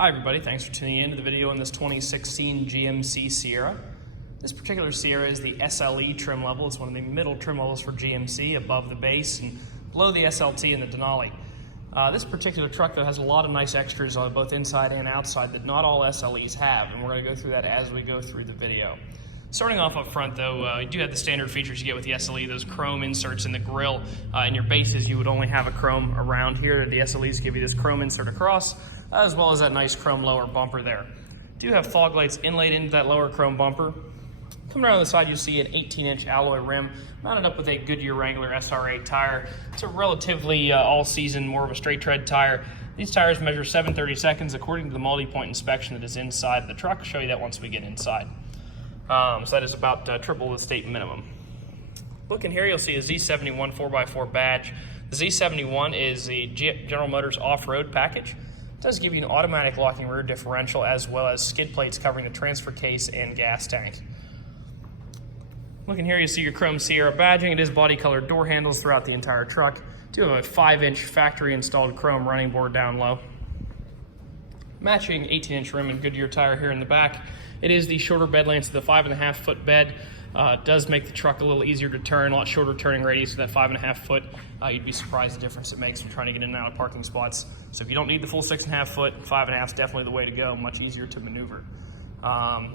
Hi everybody, thanks for tuning in to the video on this 2016 GMC Sierra. This particular Sierra is the SLE trim level. It's one of the middle trim levels for GMC, above the base and below the SLT and the Denali. This particular truck though has a lot of nice extras on both inside and outside that not all SLEs have, and we're going to go through that as we go through the video. Starting off up front though, you do have the standard features you get with the SLE, those chrome inserts in the grille. In your bases you would only have a chrome around here. The SLEs give you this chrome insert across, as well as that nice chrome lower bumper there. Do have fog lights inlaid into that lower chrome bumper. Coming around the side you'll see an 18-inch alloy rim mounted up with a Goodyear Wrangler SR8 tire. It's a relatively all-season, more of a straight tread tire. These tires measure 7/32 according to the multi-point inspection that is inside the truck. I'll show you that once we get inside. So that is about triple the state minimum. Looking here, you'll see a Z71 4x4 badge. The Z71 is the General Motors off-road package. It does give you an automatic locking rear differential as well as skid plates covering the transfer case and gas tank. Looking here, you see your chrome Sierra badging. It is body colored door handles throughout the entire truck. Do have a 5-inch factory installed chrome running board down low. Matching 18-inch rim and Goodyear tire here in the back. It is the shorter bed length, so the 5.5 foot bed does make the truck a little easier to turn, a lot shorter turning radius with that 5.5 foot. You'd be surprised the difference it makes when trying to get in and out of parking spots. So if you don't need the full 6.5 foot, 5.5 is definitely the way to go, much easier to maneuver.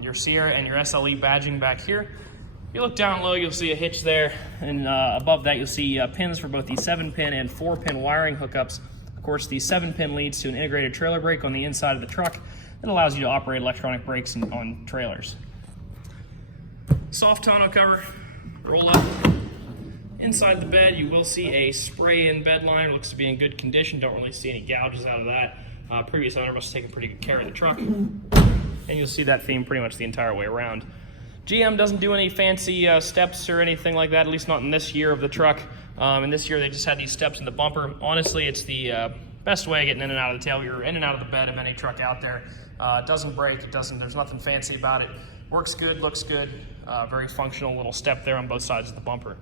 Your Sierra and your SLE badging back here. If you look down low, you'll see a hitch there, and above that you'll see pins for both the 7-pin and 4-pin wiring hookups. Of course, the 7-pin leads to an integrated trailer brake on the inside of the truck. It allows you to operate electronic brakes on trailers. Soft tonneau cover, roll up. Inside the bed, you will see a spray-in bed liner. Looks to be in good condition. Don't really see any gouges out of that. Previous owner must have taken pretty good care of the truck. And you'll see that theme pretty much the entire way around. GM doesn't do any fancy steps or anything like that, at least not in this year of the truck. In this year, they just had these steps in the bumper. Honestly, it's the best way of getting in and out of the tail. You're in and out of the bed of any truck out there. It doesn't break, there's nothing fancy about it. Works good, looks good, very functional little step there on both sides of the bumper.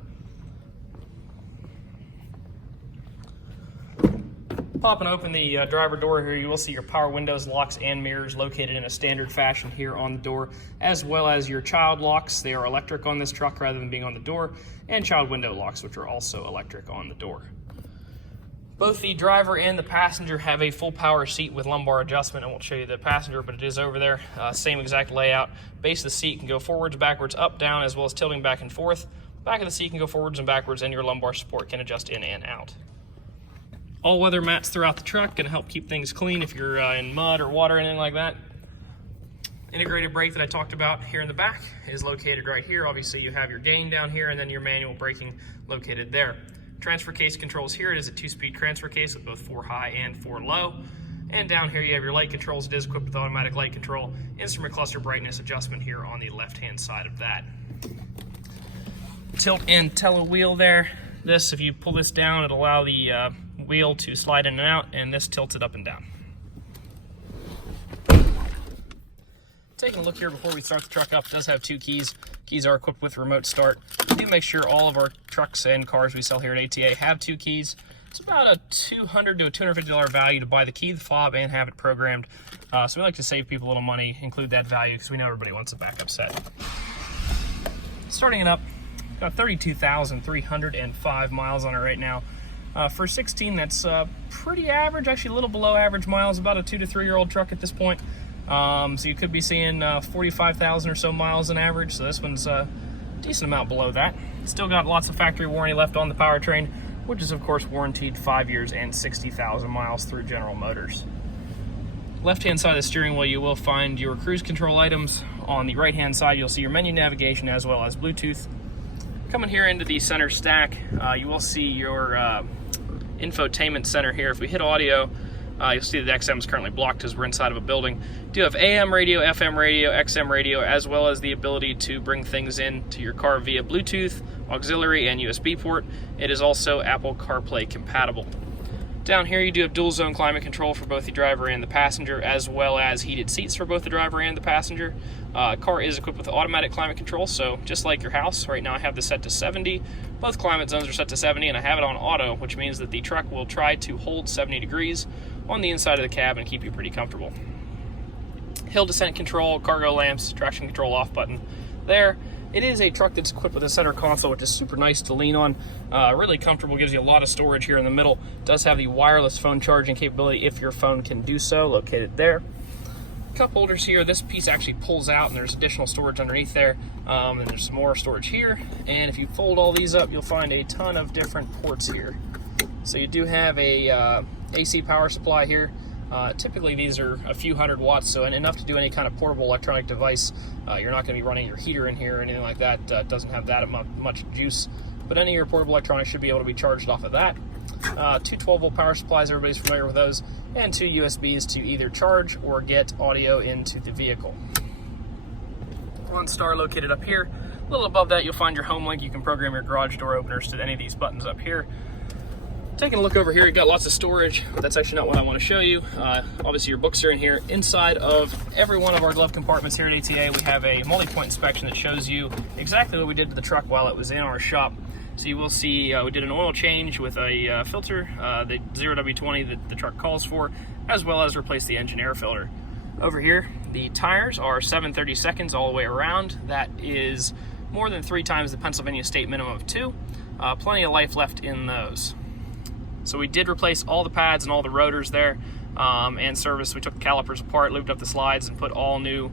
Popping open the driver door here, you will see your power windows, locks, and mirrors located in a standard fashion here on the door, as well as your child locks. They are electric on this truck rather than being on the door, and child window locks, which are also electric on the door. Both the driver and the passenger have a full power seat with lumbar adjustment. I won't show you the passenger, but it is over there. Same exact layout. Base of the seat can go forwards, backwards, up, down, as well as tilting back and forth. Back of the seat can go forwards and backwards, and your lumbar support can adjust in and out. All-weather mats throughout the truck can help keep things clean if you're in mud or water or anything like that. Integrated brake that I talked about here in the back is located right here. Obviously, you have your gain down here, and then your manual braking located there. Transfer case controls here. It is a 2-speed transfer case with both 4 high and 4 low. And down here you have your light controls. It is equipped with automatic light control. Instrument cluster brightness adjustment here on the left-hand side of that. Tilt and tele wheel there. This, if you pull this down, it'll allow the wheel to slide in and out, and this tilts it up and down. Taking a look here before we start the truck up, it does have 2 keys. Keys are equipped with remote start. We do make sure all of our trucks and cars we sell here at ATA have 2 keys. It's about a $200 to $250 value to buy the key, the fob, and have it programmed. So we like to save people a little money, include that value, because we know everybody wants a backup set. Starting it up, got 32,305 miles on it right now. For 16, that's pretty average, actually a little below average miles, about a 2 to 3 year old truck at this point. So you could be seeing 45,000 or so miles on average, so this one's a decent amount below that. Still got lots of factory warranty left on the powertrain, which is of course warranted 5 years and 60,000 miles through General Motors. Left-hand side of the steering wheel, you will find your cruise control items. On the right-hand side, you'll see your menu navigation as well as Bluetooth. Coming here into the center stack, you will see your infotainment center here. If we hit audio, you'll see that the XM is currently blocked as we're inside of a building. You do have AM radio, FM radio, XM radio, as well as the ability to bring things into your car via Bluetooth, auxiliary, and USB port. It is also Apple CarPlay compatible. Down here you do have dual zone climate control for both the driver and the passenger, as well as heated seats for both the driver and the passenger. Car is equipped with automatic climate control, so just like your house, right now I have this set to 70. Both climate zones are set to 70, and I have it on auto, which means that the truck will try to hold 70 degrees on the inside of the cab and keep you pretty comfortable. hill descent control, cargo lamps, traction control off button there. It is a truck that's equipped with a center console, which is super nice to lean on. Really comfortable, gives you a lot of storage here in the middle. Does have the wireless phone charging capability if your phone can do so, located there. Cup holders here. This piece actually pulls out and there's additional storage underneath there. And there's some more storage here. And if you fold all these up, you'll find a ton of different ports here. So you do have a AC power supply here. Typically these are a few hundred watts, so enough to do any kind of portable electronic device. You're not going to be running your heater in here or anything like that. Doesn't have that much juice, but any of your portable electronics should be able to be charged off of that. Two 12-volt power supplies, everybody's familiar with those, and two USBs to either charge or get audio into the vehicle. ONSTAR located up here. A little above that, you'll find your home link. You can program your garage door openers to any of these buttons up here. Taking a look over here, you've got lots of storage. That's actually not what I want to show you. Obviously your books are in here. Inside of every one of our glove compartments here at ATA, we have a multi-point inspection that shows you exactly what we did to the truck while it was in our shop. So you will see we did an oil change with a filter, the 0W20 that the truck calls for, as well as replace the engine air filter. Over here, the tires are 7/32 all the way around. That is more than 3 times the Pennsylvania state minimum of 2. Plenty of life left in those. So we did replace all the pads and all the rotors there, and service. We took the calipers apart, lubed up the slides, and put all new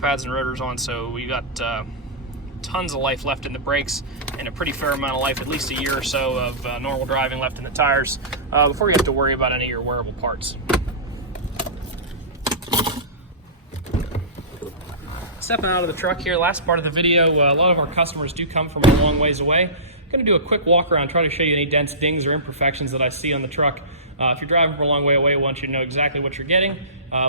pads and rotors on. So we got tons of life left in the brakes and a pretty fair amount of life, at least a year or so of normal driving left in the tires before you have to worry about any of your wearable parts. Stepping out of the truck here, last part of the video, a lot of our customers do come from a long ways away. I'm going to do a quick walk around, try to show you any dents, dings, or imperfections that I see on the truck. If you're driving from a long way away, I want you to know exactly what you're getting.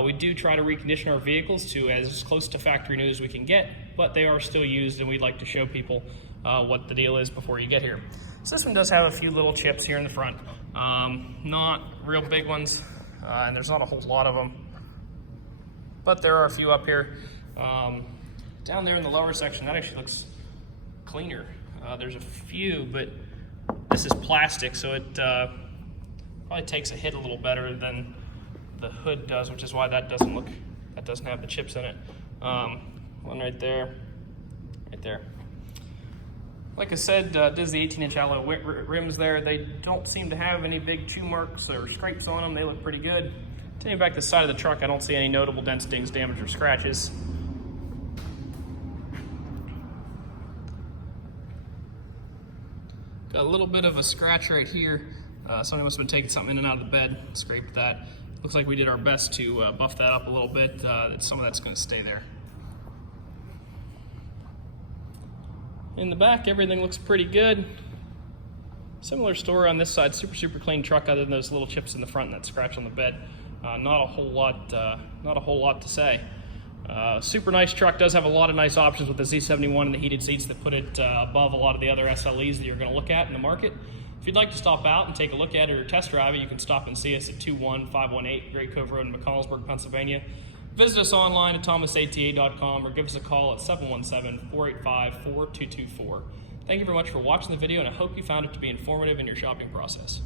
We do try to recondition our vehicles to as close to factory new as we can get, but they are still used, and we'd like to show people what the deal is before you get here. So this one does have a few little chips here in the front. Not real big ones, and there's not a whole lot of them, but there are a few up here. Down there in the lower section, that actually looks cleaner. There's a few, but this is plastic, so it probably takes a hit a little better than the hood does, which is why that doesn't have the chips in it. One right there, right there. Like I said, does the 18-inch alloy rims there. They don't seem to have any big chew marks or scrapes on them. They look pretty good. Taking back to the side of the truck, I don't see any notable dents, dings, damage, or scratches. Got a little bit of a scratch right here. Somebody must have been taking something in and out of the bed, scraped that. Looks like we did our best to buff that up a little bit. Some of that's going to stay there. In the back, everything looks pretty good. Similar story on this side. Super clean truck, other than those little chips in the front and that scratch on the bed. Not a whole lot to say. Super nice truck. Does have a lot of nice options with the Z71 and the heated seats that put it above a lot of the other SLEs that you're going to look at in the market. If you'd like to stop out and take a look at it or test drive it, you can stop and see us at 21518 Great Cove Road in McConnellsburg, Pennsylvania. Visit us online at thomasata.com or give us a call at 717-485-4224. Thank you very much for watching the video, and I hope you found it to be informative in your shopping process.